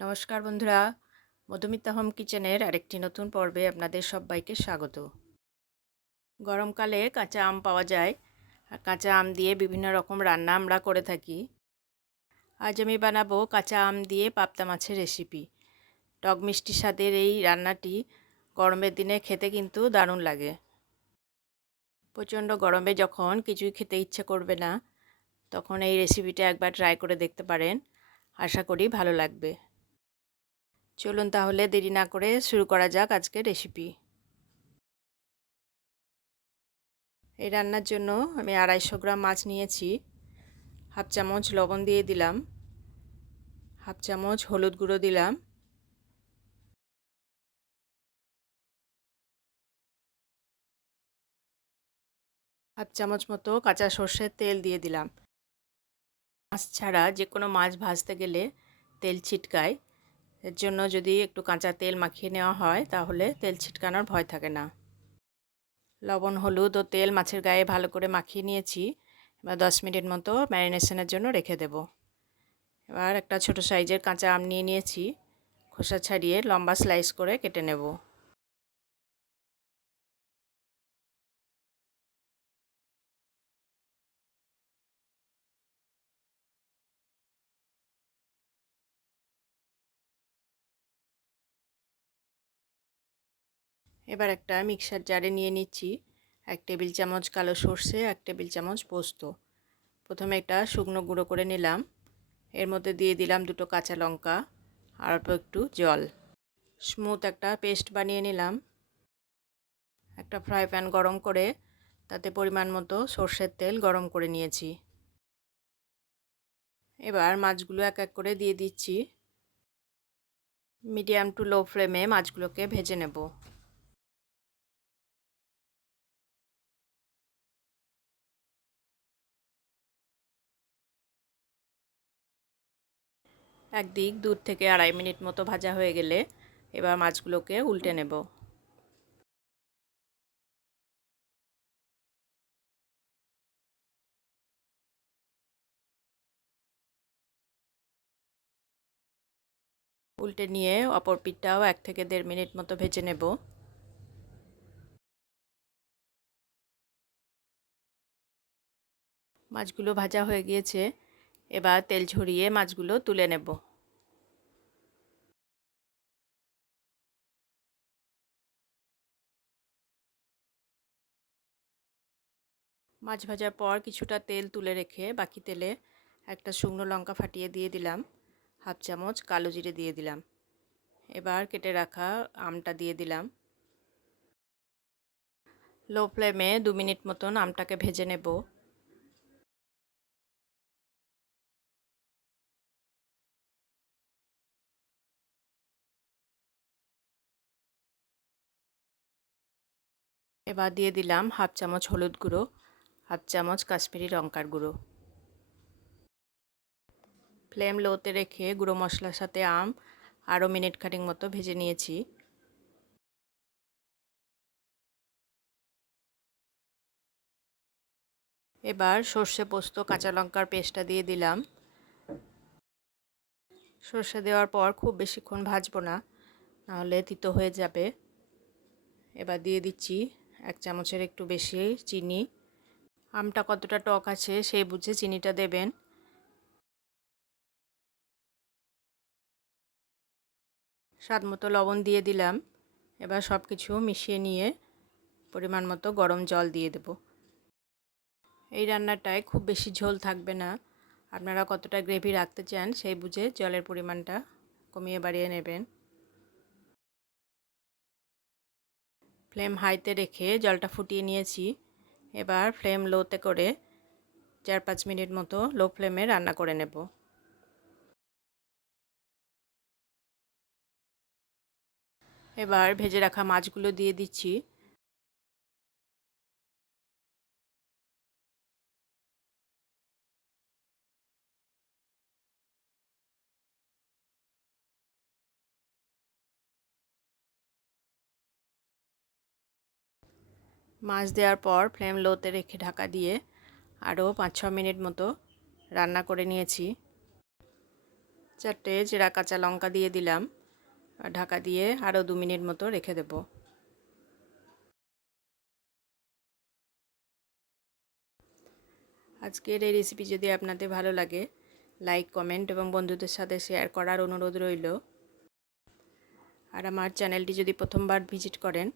নমস্কার বন্ধুরা। মধুমিতা হোম কিচেনের আরেকটি নতুন পর্বে আপনাদের সবাইকে স্বাগত। গরমকালে কাঁচা আম পাওয়া যায় আর কাঁচা আম দিয়ে বিভিন্ন রকম রান্না আমরা করে থাকি। আজ আমি বানাবো কাঁচা আম দিয়ে পাবদা মাছের রেসিপি টক মিষ্টি স্বাদের এই রান্নাটি গরমের দিনে খেতে কিন্তু দারুণ লাগে। প্রচণ্ড গরমে যখন কিছুই খেতে ইচ্ছে করবে না, তখন এই রেসিপিটা একবার ট্রাই করে দেখতে পারেন। আশা করি ভালো লাগবে। চলুন তাহলে দেরি না করে শুরু করা যাক আজকের রেসিপি এই রান্নার জন্য আমি আড়াইশো গ্রাম মাছ নিয়েছি, হাফ চামচ লবণ দিয়ে দিলাম, হাফ চামচ হলুদ গুঁড়ো দিলাম। হাফ চামচ মতো কাঁচা সর্ষের তেল দিয়ে দিলাম। মাছ ছাড়া যে কোনো মাছ ভাজতে গেলে তেল ছিটকায়। এর জন্য যদি একটু কাঁচা তেল মাখিয়ে নেওয়া হয়, তাহলে তেল ছিটকানোর ভয় থাকে না। লবণ, হলুদ ও তেল মাছের গায়ে ভালো করে মাখিয়ে নিয়েছি। এবার দশ মিনিট মতো ম্যারিনেশনের জন্য রেখে দেব। এবার একটা ছোট সাইজের কাঁচা আম নিয়ে নিয়েছি। খোসা ছাড়িয়ে লম্বা স্লাইস করে কেটে নেব। এবার একটা মিক্সার জারে নিয়ে নিচ্ছি। এক টেবিল চামচ কালো সর্ষে, এক টেবিল চামচ পোস্ত। প্রথমে একটা শুকনো গুঁড়ো করে নিলাম। এর মধ্যে দিয়ে দিলাম দুটো কাঁচা লঙ্কা, আর অল্প একটু জল। স্মুথ একটা পেস্ট বানিয়ে নিলাম। একটা ফ্রাই প্যান গরম করে তাতে পরিমাণ মতো সর্ষের তেল গরম করে নিয়েছি। এবার মাছগুলো এক এক করে দিয়ে দিচ্ছি। মিডিয়াম টু লো ফ্লেমে মাছগুলোকে ভেজে নেব। একদিক দূর থেকে আড়াই মিনিট মতো ভাজা হয়ে গেলে এবার মাছগুলোকে উল্টে নেব। উল্টে নিয়ে অপর পিঠটাও এক থেকে দেড় মিনিট মতো ভেজে নেব। মাছগুলো ভাজা হয়ে গিয়েছে। এবার তেল ঝরিয়ে মাছগুলো তুলে নেব। মাছ ভাজার পর কিছুটা তেল তুলে রেখে বাকি তেলে একটা শুকনো লঙ্কা ফাটিয়ে দিয়ে দিলাম, হাফ চামচ কালো জিরে দিয়ে দিলাম। এবার কেটে রাখা আমটা দিয়ে দিলাম। লো ফ্লেমে দু মিনিট মতন আমটাকে ভেজে নেব। এবার দিয়ে দিলাম হাফ চামচ হলুদ গুঁড়ো, হাফ চামচ কাশ্মীরি লঙ্কার গুঁড়ো। ফ্লেম লোতে রেখে গুঁড়ো মশলার সাথে আম আরও মিনিট খানিক মতো ভেজে নিয়েছি। এবার সর্ষে পোস্ত কাঁচা লঙ্কার পেস্টটা দিয়ে দিলাম। সর্ষে দেওয়ার পর খুব বেশিক্ষণ ভাজবো না, নাহলে তিতো হয়ে যাবে। এবার দিয়ে দিচ্ছি এক চামচের একটু বেশি চিনি। আমটা কতটা টক আছে সেই বুঝে চিনিটা দেবেন। স্বাদ মতো লবণ দিয়ে দিলাম। এবার সব কিছু মিশিয়ে নিয়ে পরিমাণ মতো গরম জল দিয়ে দেব। এই রান্নাটায় খুব বেশি ঝোল থাকবে না। আপনারা কতটা গ্রেভি রাখতে চান সেই বুঝে জলের পরিমাণটা কমিয়ে বাড়িয়ে নেবেন। ফ্লেম হাইতে রেখে জলটা ফুটিয়ে নিয়েছি। এবার ফ্লেম লোতে করে চার পাঁচ মিনিট মতো লো ফ্লেমে রান্না করে নেব। এবার ভেজে রাখা মাছগুলো দিয়ে দিচ্ছি। মাছ দেওয়ার পর ফ্লেম লোতে রেখে ঢাকা দিয়ে আরও পাঁচ ছ মিনিট মতো রান্না করে নিয়েছি। চারটে জেরা কাঁচা লঙ্কা দিয়ে দিলাম। ঢাকা দিয়ে আরও দু মিনিট মতো রেখে দেব। আজকের এই রেসিপি যদি আপনাদের ভালো লাগে লাইক কমেন্ট এবং বন্ধুদের সাথে শেয়ার করার অনুরোধ রইল। আর আমার চ্যানেলটি যদি প্রথমবার ভিজিট করেন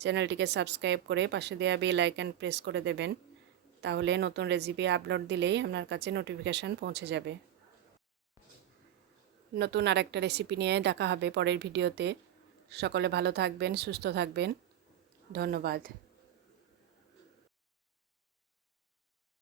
চ্যানেলটিকে সাবস্ক্রাইব করে পাশে দেওয়া বেল আইকন প্রেস করে দেবেন। তাহলে নতুন রেসিপি আপলোড দিলেই আপনার কাছে নোটিফিকেশান পৌঁছে যাবে। নতুন আরেকটা রেসিপি নিয়ে দেখা হবে পরের ভিডিওতে। সকলে ভালো থাকবেন, সুস্থ থাকবেন। ধন্যবাদ।